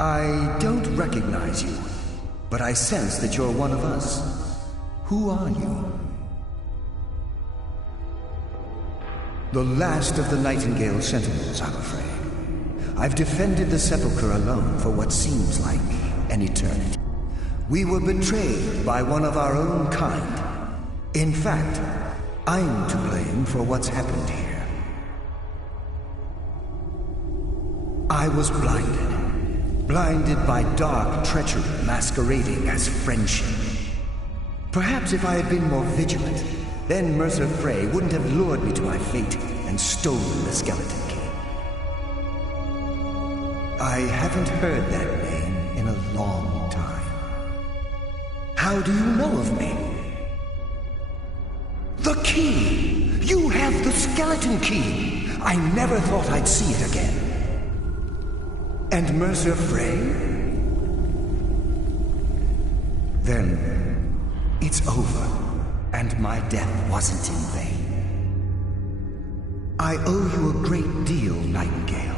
I don't recognize you, but I sense that you're one of us. Who are you? The last of the Nightingale Sentinels, I'm afraid. I've defended the Sepulchre alone for what seems like an eternity. We were betrayed by one of our own kind. In fact, I'm to blame for what's happened here. I was blinded by dark treachery masquerading as friendship. Perhaps if I had been more vigilant, then Mercer Frey wouldn't have lured me to my fate and stolen the skeleton key. I haven't heard that name in a long time. How do you know of me? The key! You have the skeleton key! I never thought I'd see it again. And Mercer Frey? Then it's over, and my death wasn't in vain. I owe you a great deal, Nightingale.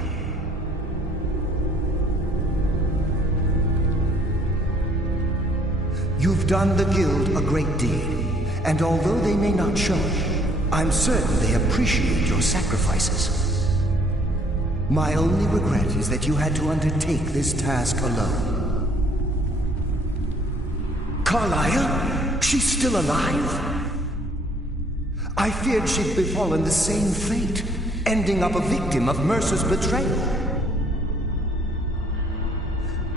You've done the Guild a great deed, and although they may not show it, I'm certain they appreciate your sacrifices. My only regret is that you had to undertake this task alone. Carlia? She's still alive? I feared she'd befallen the same fate, ending up a victim of Mercer's betrayal.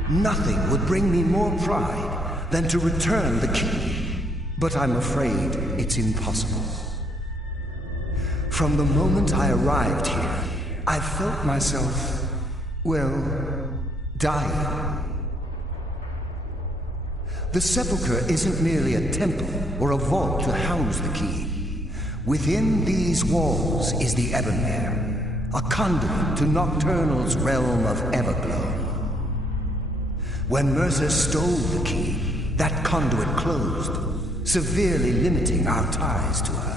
Nothing would bring me more pride than to return the key, but I'm afraid it's impossible. From the moment I arrived here, I felt myself, well, dying. The Sepulchre isn't merely a temple or a vault to house the key. Within these walls is the Ebonmere, a conduit to Nocturnal's realm of Everglow. When Mercer stole the key, that conduit closed, severely limiting our ties to her.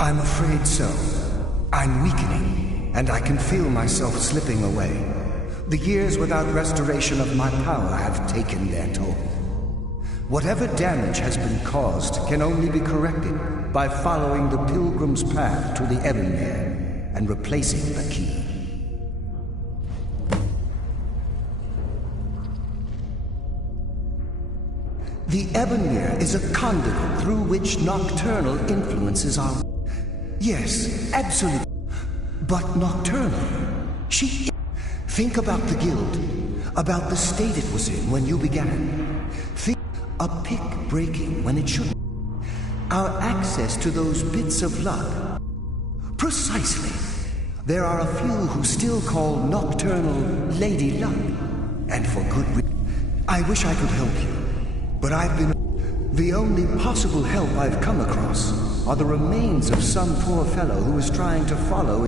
I'm afraid so. I'm weakening, and I can feel myself slipping away. The years without restoration of my power have taken their toll. Whatever damage has been caused can only be corrected by following the pilgrim's path to the Ebonmere and replacing the key. The Ebonmere is a conduit through which nocturnal influences are... Yes, absolutely. But Nocturnal, she... Think about the Guild, about the state it was in when you began. Think a pick breaking when it shouldn't. Our access to those bits of luck. Precisely. There are a few who still call Nocturnal Lady Luck. And for good reason. I wish I could help you, but I've been... The only possible help I've come across are the remains of some poor fellow who was trying to follow.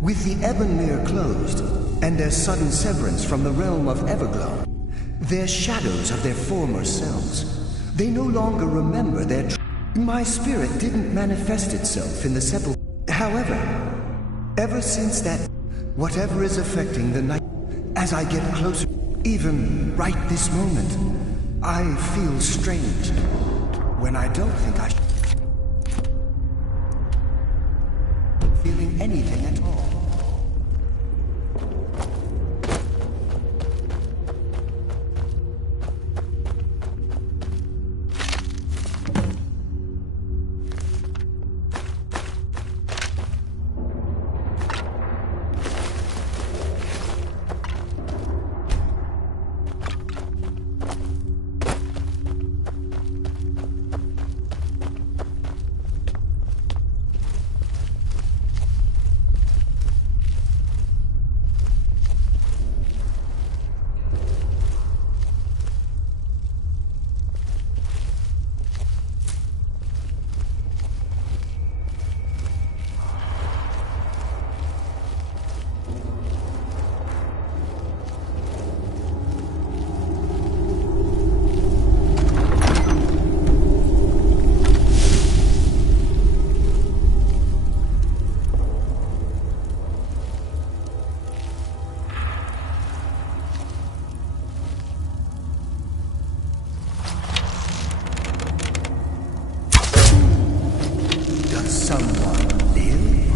With the Ebonmere closed, and their sudden severance from the realm of Everglow, they're shadows of their former selves. They no longer remember their... My spirit didn't manifest itself in the Sepulchre. However, ever since that, whatever is affecting the night, as I get closer, even right this moment, I feel strange when I don't think I should. Feeling anything at all. someone live?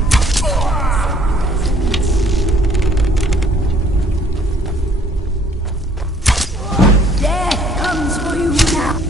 Death comes for you now.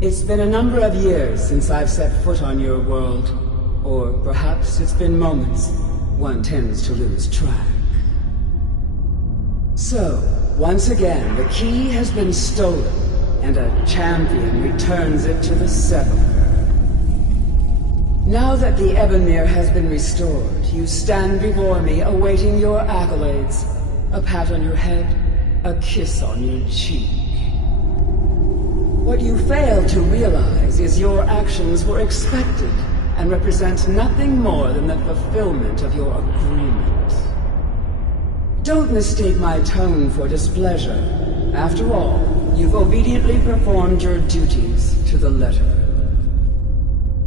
It's been a number of years since I've set foot on your world. Or perhaps it's been moments. One tends to lose track. So, once again, the key has been stolen, and a champion returns it to the Sepulchre. Now that the Ebonmere has been restored, you stand before me awaiting your accolades. A pat on your head, a kiss on your cheek. What you fail to realize is your actions were expected and represent nothing more than the fulfillment of your agreement. Don't mistake my tone for displeasure. After all, you've obediently performed your duties to the letter.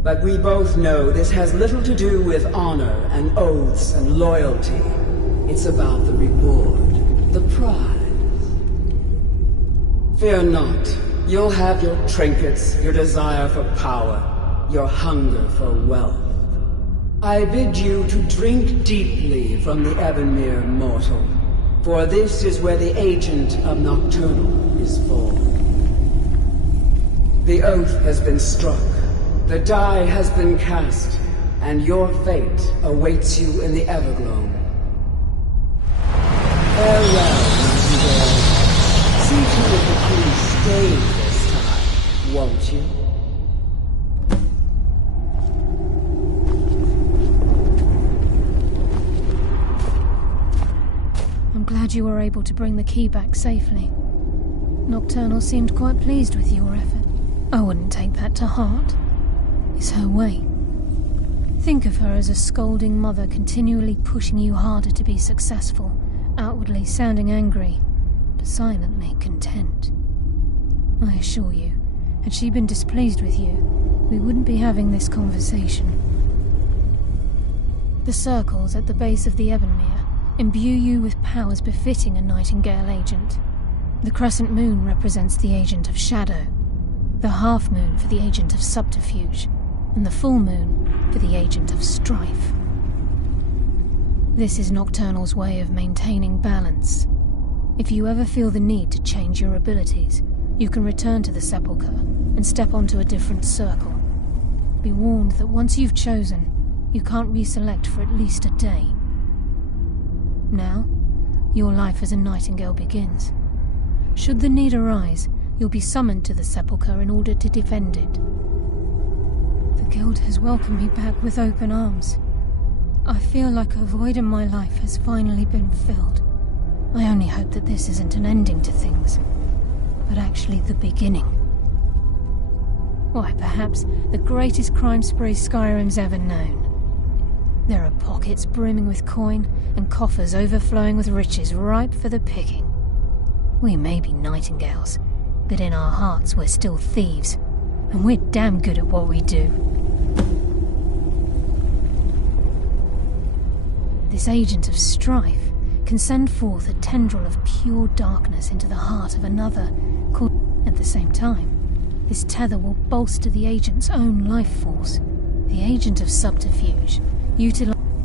But we both know this has little to do with honor and oaths and loyalty. It's about the reward, the prize. Fear not. You'll have your trinkets, your desire for power, your hunger for wealth. I bid you to drink deeply from the Ebonmere mortal, for this is where the agent of Nocturnal is born. The oath has been struck, the die has been cast, and your fate awaits you in the Everglow. Farewell, Nightingale. See to it the queen stays this time, won't you? I'm glad you were able to bring the key back safely. Nocturnal seemed quite pleased with your effort. I wouldn't take that to heart. It's her way. Think of her as a scolding mother continually pushing you harder to be successful, outwardly sounding angry, but silently content. I assure you, had she been displeased with you, we wouldn't be having this conversation. The circles at the base of the Ebonmere imbue you with powers befitting a Nightingale agent. The crescent moon represents the agent of shadow, the half moon for the agent of subterfuge, and the full moon for the agent of strife. This is Nocturnal's way of maintaining balance. If you ever feel the need to change your abilities, you can return to the Sepulchre and step onto a different circle. Be warned that once you've chosen, you can't reselect for at least a day. Now, your life as a Nightingale begins. Should the need arise, you'll be summoned to the Sepulchre in order to defend it. The Guild has welcomed me back with open arms. I feel like a void in my life has finally been filled. I only hope that this isn't an ending to things, but actually the beginning. Why, perhaps the greatest crime spree Skyrim's ever known. There are pockets brimming with coin and coffers overflowing with riches ripe for the picking. We may be Nightingales, but in our hearts we're still thieves, and we're damn good at what we do. This agent of strife can send forth a tendril of pure darkness into the heart of another, at the same time, this tether will bolster the agent's own life force. The agent of subterfuge,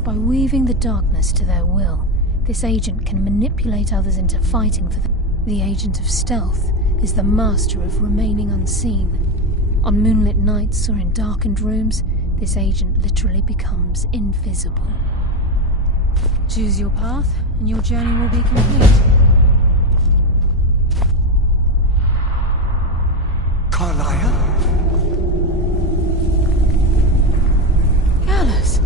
by weaving the darkness to their will, this agent can manipulate others into fighting for them. The agent of stealth is the master of remaining unseen. On moonlit nights or in darkened rooms, this agent literally becomes invisible. Choose your path, and your journey will be complete. Carlia? Gallus!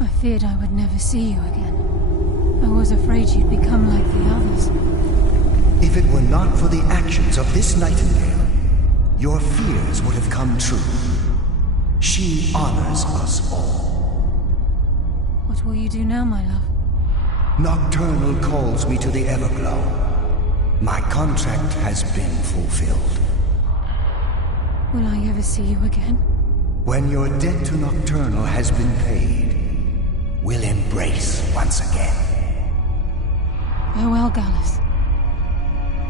I feared I would never see you again. I was afraid you'd become like the others. If it were not for the actions of this nightingale, your fears would have come true. She honors us all. What will you do now, my love? Nocturnal calls me to the Everglow. My contract has been fulfilled. Will I ever see you again? When your debt to Nocturnal has been paid, we'll embrace once again. Farewell, Gallus.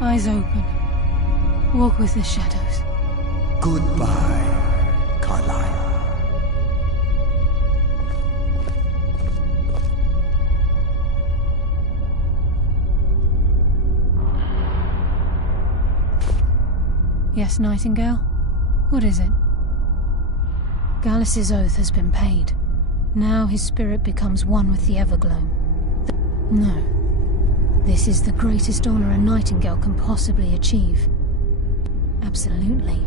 Eyes open. Walk with the shadows. Goodbye, Carlisle. Yes, Nightingale? What is it? Gallus's oath has been paid. Now his spirit becomes one with the Everglow. No. This is the greatest honor a Nightingale can possibly achieve. Absolutely.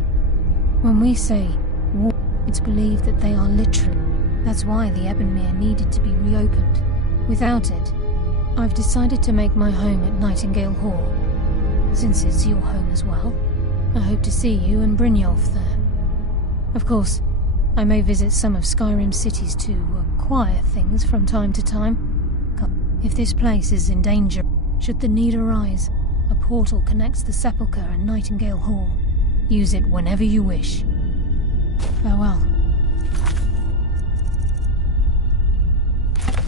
When we say war, it's believed that they are literal. That's why the Ebonmere needed to be reopened. Without it, I've decided to make my home at Nightingale Hall. Since it's your home as well, I hope to see you and Brynjolf there. Of course, I may visit some of Skyrim cities to acquire things from time to time. If this place is in danger, should the need arise, a portal connects the Sepulchre and Nightingale Hall. Use it whenever you wish. Farewell.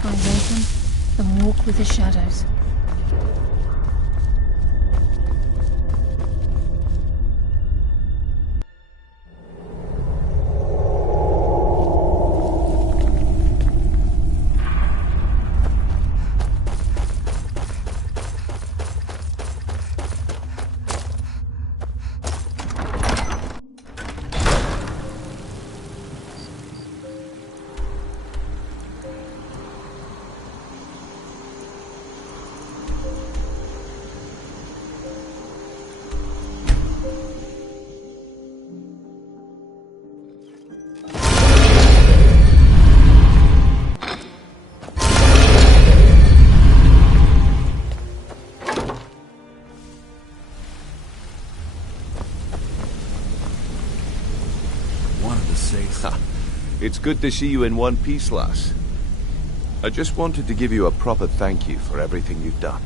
Eyes open and walk with the shadows. It's good to see you in one piece, lass. I just wanted to give you a proper thank you for everything you've done.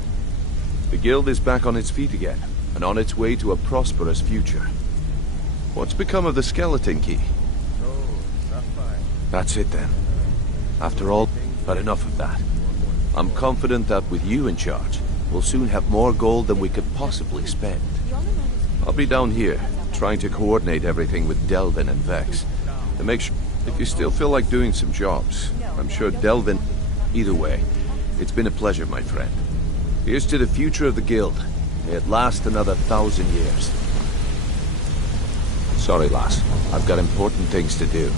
The guild is back on its feet again, and on its way to a prosperous future. What's become of the skeleton key? That's it then. After all, but enough of that. I'm confident that with you in charge, we'll soon have more gold than we could possibly spend. I'll be down here, trying to coordinate everything with Delvin and Vex, to make sure. If you still feel like doing some jobs, I'm sure Delvin... Either way, it's been a pleasure, my friend. Here's to the future of the guild. May it last another 1,000 years. Sorry, lass. I've got important things to do.